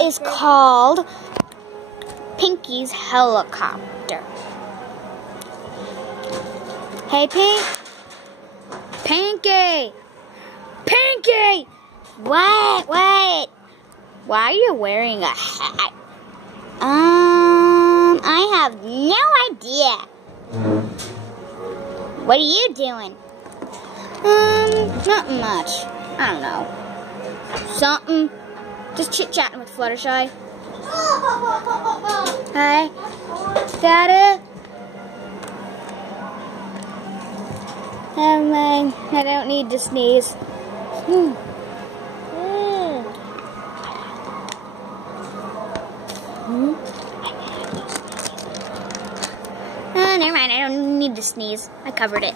is called Pinky's helicopter. Hey, Pinky! Pinky! What? Wait. Why are you wearing a hat? I have no idea. What are you doing? Not much. I don't know. Something. Just chit-chatting with Fluttershy. Hi. Dada? Never mind. I don't need to sneeze. Never mind, I don't need to sneeze. I covered it.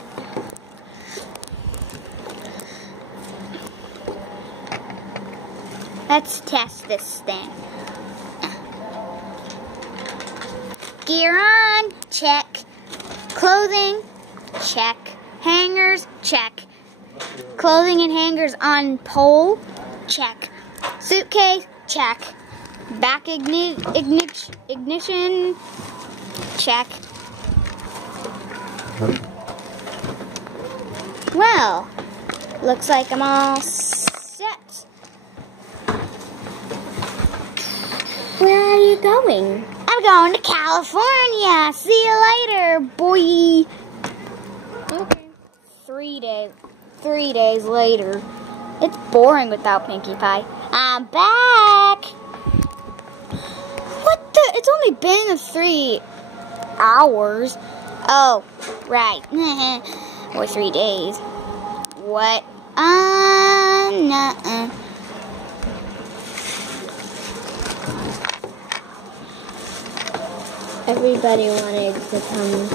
Let's test this thing. Gear on, check. Clothing, check. Hangers, check. Clothing and hangers on pole, check. Suitcase, check. Back ignition, check. Well, looks like I'm all set. Where are you going? I'm going to California. See you later, boy. Okay. 3 days later. It's boring without Pinkie Pie. I'm back. What the? It's only been 3 hours. Oh, right. Or 3 days. What? Nuh-uh. Everybody wanted to come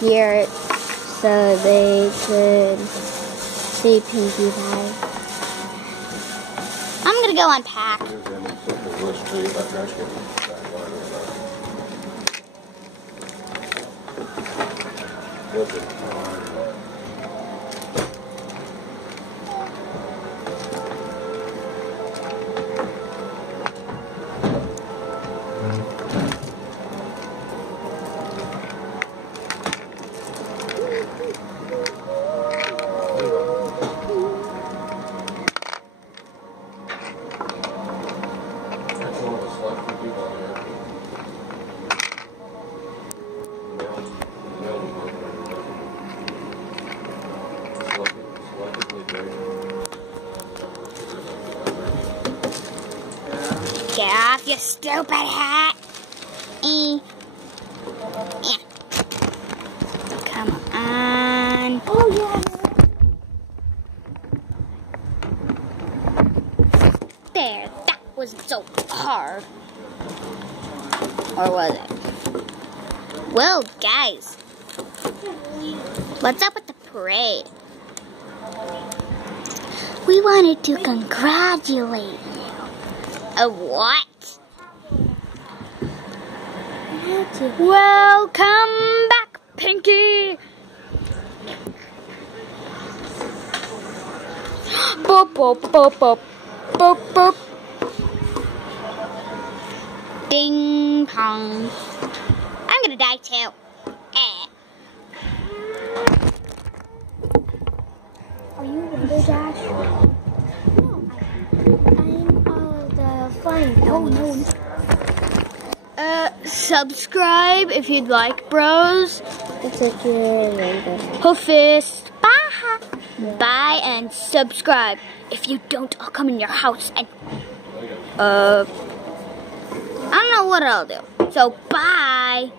here so they could see Pinkie Pie. I'm gonna go unpack. Get off, you stupid hat! Yeah. Come on. Oh, yeah. There, that wasn't so hard. Or was it? Well, guys, what's up with the parade? We wanted to congratulate you. A what? Welcome back, Pinky. Boop, boop, boop, boop, boop, boop. Ding pong. I'm gonna die too. Are you Wonder Dash? No, I'm the flying element. Subscribe if you'd like, bros. It's like you're Rainbow. Hoofist. Bye. Bye and subscribe. If you don't, I'll come in your house and I don't know what I'll do. So bye.